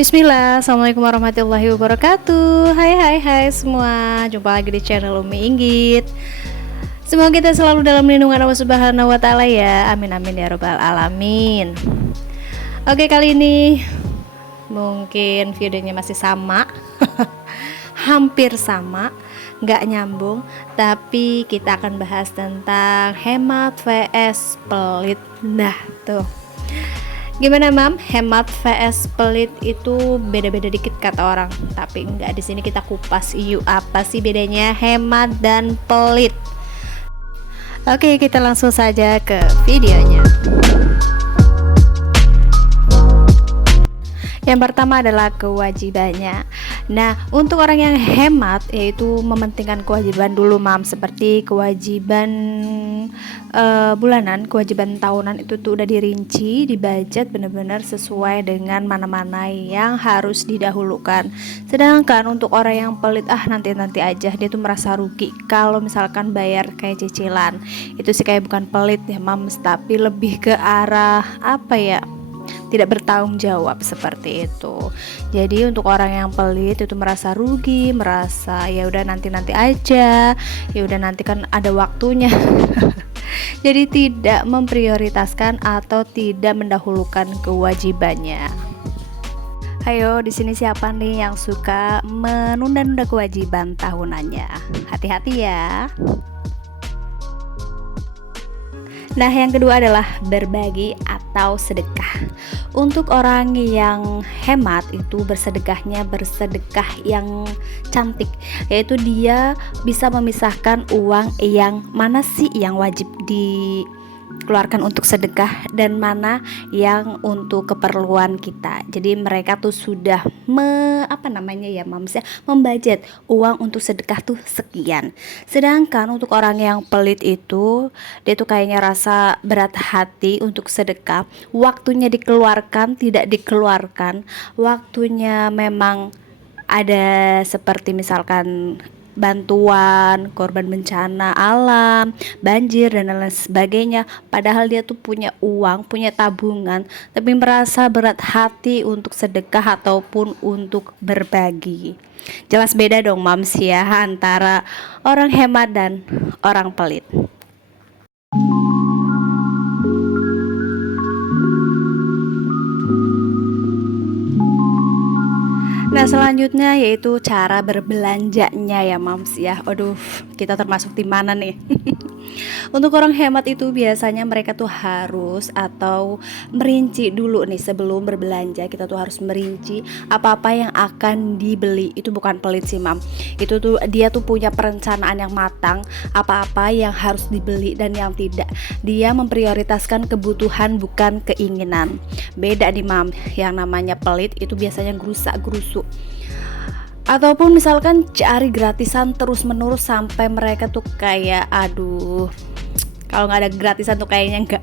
Bismillah, Assalamualaikum warahmatullahi wabarakatuh. Hai semua, jumpa lagi di channel Umi Inggit. Semoga kita selalu dalam lindungan Allah Subhanahu wa Ta'ala ya. Amin amin ya Rabbal alamin. Oke, kali ini mungkin videonya masih sama. Hampir sama, nggak nyambung, tapi kita akan bahas tentang hemat vs pelit. Nah, tuh. Gimana Mam? Hemat vs pelit itu beda-beda dikit kata orang, tapi enggak, di sini kita kupas yuk apa sih bedanya hemat dan pelit. Oke, kita langsung saja ke videonya. Yang pertama adalah kewajibannya. Nah, untuk orang yang hemat yaitu mementingkan kewajiban dulu Mam, seperti kewajiban bulanan, kewajiban tahunan itu tuh udah dirinci, dibudget benar-benar sesuai dengan mana-mana yang harus didahulukan. Sedangkan untuk orang yang pelit, nanti aja, dia tuh merasa rugi kalau misalkan bayar kayak cicilan. Itu sih kayak bukan pelit ya Mam, tapi lebih ke arah apa ya? Tidak bertanggung jawab seperti itu. Jadi untuk orang yang pelit itu merasa rugi, merasa ya udah nanti aja, ya udah nanti kan ada waktunya. Jadi tidak memprioritaskan atau tidak mendahulukan kewajibannya. Ayo, di sini siapa nih yang suka menunda-nunda kewajiban tahunannya? Hati-hati ya. Nah, yang kedua adalah berbagi atau sedekah. Untuk orang yang hemat itu bersedekah yang cantik, yaitu dia bisa memisahkan uang yang mana sih yang wajib dikeluarkan untuk sedekah dan mana yang untuk keperluan kita. Jadi mereka tuh sudah membudget uang untuk sedekah tuh sekian. Sedangkan untuk orang yang pelit itu, dia tuh kayaknya rasa berat hati untuk sedekah, waktunya dikeluarkan tidak dikeluarkan, waktunya memang ada seperti misalkan bantuan korban bencana alam, banjir dan lain sebagainya, padahal dia tuh punya uang, punya tabungan, tapi merasa berat hati untuk sedekah ataupun untuk berbagi. Jelas beda dong Mams ya antara orang hemat dan orang pelit. Nah, selanjutnya yaitu cara berbelanjanya ya Mams ya. Aduh, kita termasuk di mana nih? Untuk orang hemat itu biasanya mereka tuh harus atau merinci dulu nih sebelum berbelanja. Kita tuh harus merinci apa-apa yang akan dibeli. Itu bukan pelit sih Mam. Itu tuh dia tuh punya perencanaan yang matang, apa-apa yang harus dibeli dan yang tidak. Dia memprioritaskan kebutuhan bukan keinginan. Beda nih Mam, yang namanya pelit itu biasanya gerusak-gerusuk, ataupun misalkan cari gratisan terus menerus sampai mereka tuh kayak aduh, kalau nggak ada gratisan tuh kayaknya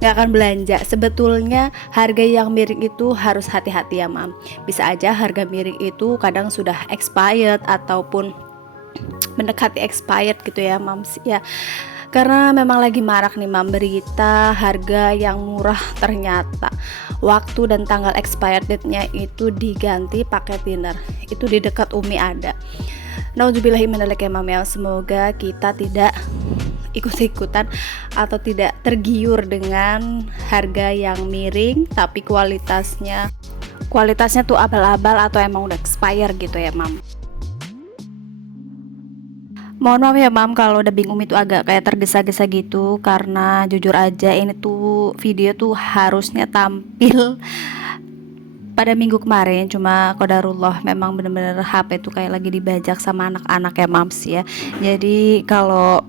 nggak akan belanja. Sebetulnya harga yang miring itu harus hati-hati ya Mam. Bisa aja harga miring itu kadang sudah expired ataupun mendekati expired gitu ya Mams ya. Karena memang lagi marak nih Mam berita harga yang murah ternyata waktu dan tanggal expired date-nya itu diganti pakai thinner. Itu di dekat Umi ada. Nauzubillahiminadzalik ya Mam ya. Semoga kita tidak ikut-ikutan atau tidak tergiur dengan harga yang miring tapi kualitasnya tuh abal-abal atau emang udah expire gitu ya Mam. Mohon maaf ya Mam kalau dubbing Umi tuh agak kayak tergesa-gesa gitu, karena jujur aja ini tuh video tuh harusnya tampil pada minggu kemarin, cuma qadarullah memang bener-bener HP tuh kayak lagi dibajak sama anak-anak ya Mams ya. Jadi kalau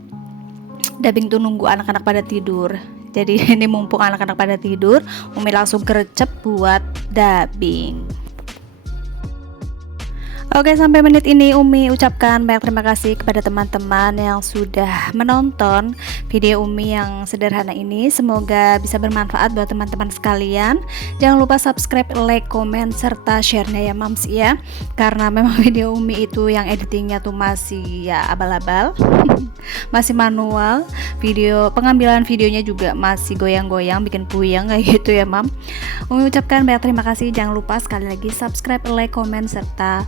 dubbing tuh nunggu anak-anak pada tidur. Jadi ini mumpung anak-anak pada tidur, Umi langsung gercep buat dubbing. Oke, sampai menit ini Umi ucapkan banyak terima kasih kepada teman-teman yang sudah menonton video Umi yang sederhana ini. Semoga bisa bermanfaat buat teman-teman sekalian. Jangan lupa subscribe, like, komen, serta share-nya ya Mams ya. Karena memang video Umi itu yang editingnya tuh masih ya abal-abal, masih manual. Pengambilan videonya juga masih goyang-goyang, bikin puyeng kayak gitu ya Mam. Umi ucapkan banyak terima kasih. Jangan lupa sekali lagi subscribe, like, komen, serta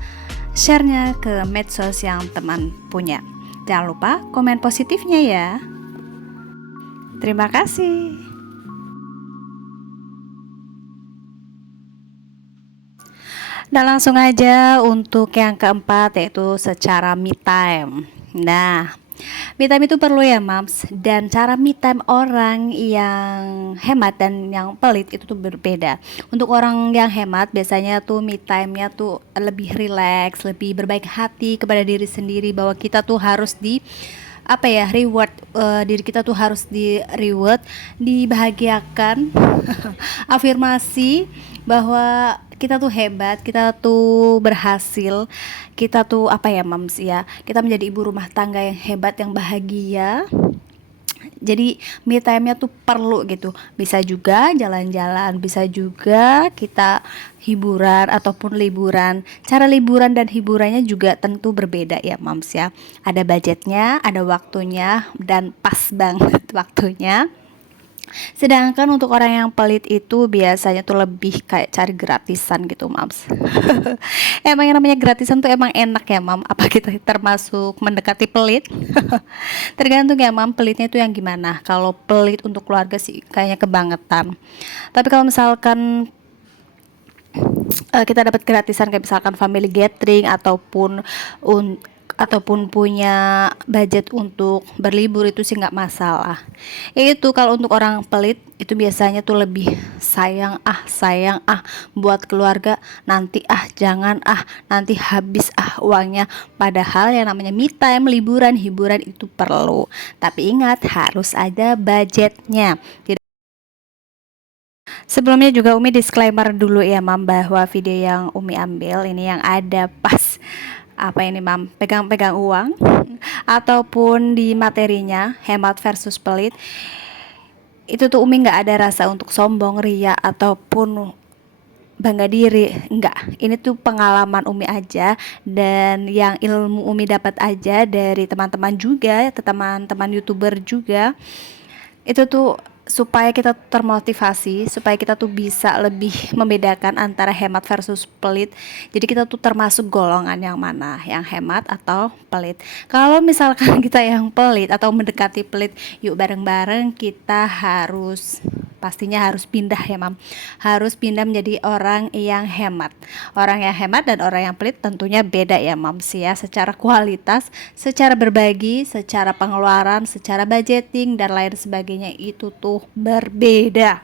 share-nya ke medsos yang teman punya. Jangan lupa komen positifnya ya. Terima kasih. Dan langsung aja untuk yang keempat, yaitu secara me time. Nah, me time itu perlu ya Mams. Dan cara me time orang yang hemat dan yang pelit itu tuh berbeda. Untuk orang yang hemat biasanya tuh me time-nya tuh lebih rileks, lebih berbaik hati kepada diri sendiri, bahwa kita tuh harus reward, diri kita tuh harus di reward, dibahagiakan, afirmasi bahwa kita tuh hebat, kita tuh berhasil, kita tuh Mams ya, kita menjadi ibu rumah tangga yang hebat, yang bahagia. Jadi me time-nya tuh perlu gitu. Bisa juga jalan-jalan, bisa juga kita hiburan ataupun liburan. Cara liburan dan hiburannya juga tentu berbeda ya Mams ya. Ada budgetnya, ada waktunya, dan pas banget waktunya. Sedangkan untuk orang yang pelit itu biasanya tuh lebih kayak cari gratisan gitu Mams. Emang yang namanya gratisan tuh emang enak ya Mam. Apa kita termasuk mendekati pelit? Tergantung ya Mam, pelitnya itu yang gimana. Kalau pelit untuk keluarga sih kayaknya kebangetan. Tapi kalau misalkan kita dapat gratisan kayak misalkan family gathering ataupun punya budget untuk berlibur, itu sih nggak masalah. Itu kalau untuk orang pelit itu biasanya tuh lebih sayang buat keluarga, nanti jangan nanti habis uangnya. Padahal yang namanya me time, liburan, hiburan itu perlu, tapi ingat harus ada budgetnya. Sebelumnya juga Umi disclaimer dulu ya Mam, bahwa video yang Umi ambil ini yang ada pas Mam, pegang-pegang uang ataupun di materinya hemat versus pelit, itu tuh Umi nggak ada rasa untuk sombong, ria, ataupun bangga diri, enggak. Ini tuh pengalaman Umi aja, dan yang ilmu Umi dapat aja dari teman-teman juga, teman-teman YouTuber juga. Itu tuh supaya kita termotivasi, supaya kita tuh bisa lebih membedakan antara hemat versus pelit. Jadi kita tuh termasuk golongan yang mana, yang hemat atau pelit. Kalau misalkan kita yang pelit atau mendekati pelit, yuk bareng-bareng kita pastinya harus pindah ya Mam. Harus pindah menjadi orang yang hemat. Orang yang hemat dan orang yang pelit tentunya beda ya Mams ya, secara kualitas, secara berbagi, secara pengeluaran, secara budgeting dan lain sebagainya itu tuh berbeda.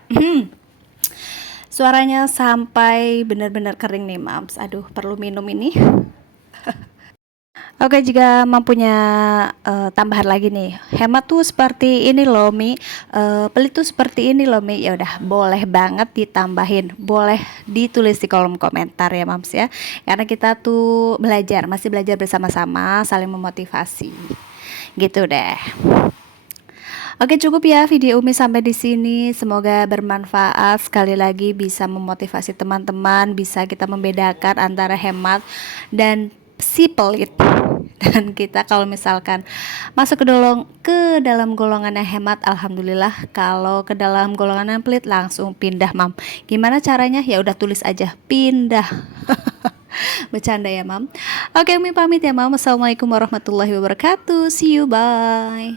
Suaranya sampai benar-benar kering nih Mams. Aduh, perlu minum ini. Oke, jika mampunya tambahan lagi nih, hemat tuh seperti ini loh Mi, pelit tuh seperti ini loh Mi, ya udah boleh banget ditambahin, boleh ditulis di kolom komentar ya Mams ya, karena kita tuh masih belajar bersama-sama, saling memotivasi, gitu deh. Oke, cukup ya video Umi sampai di sini. Semoga bermanfaat. Sekali lagi bisa memotivasi teman-teman, bisa kita membedakan antara hemat dan si pelit. Dan kita kalau misalkan masuk ke dalam golongan yang hemat, alhamdulillah. Kalau ke dalam golongan yang pelit, langsung pindah Mam. Gimana caranya? Ya udah tulis aja pindah. Bercanda ya Mam. Oke, Umi pamit ya Mam. Assalamualaikum warahmatullahi wabarakatuh. See you, bye.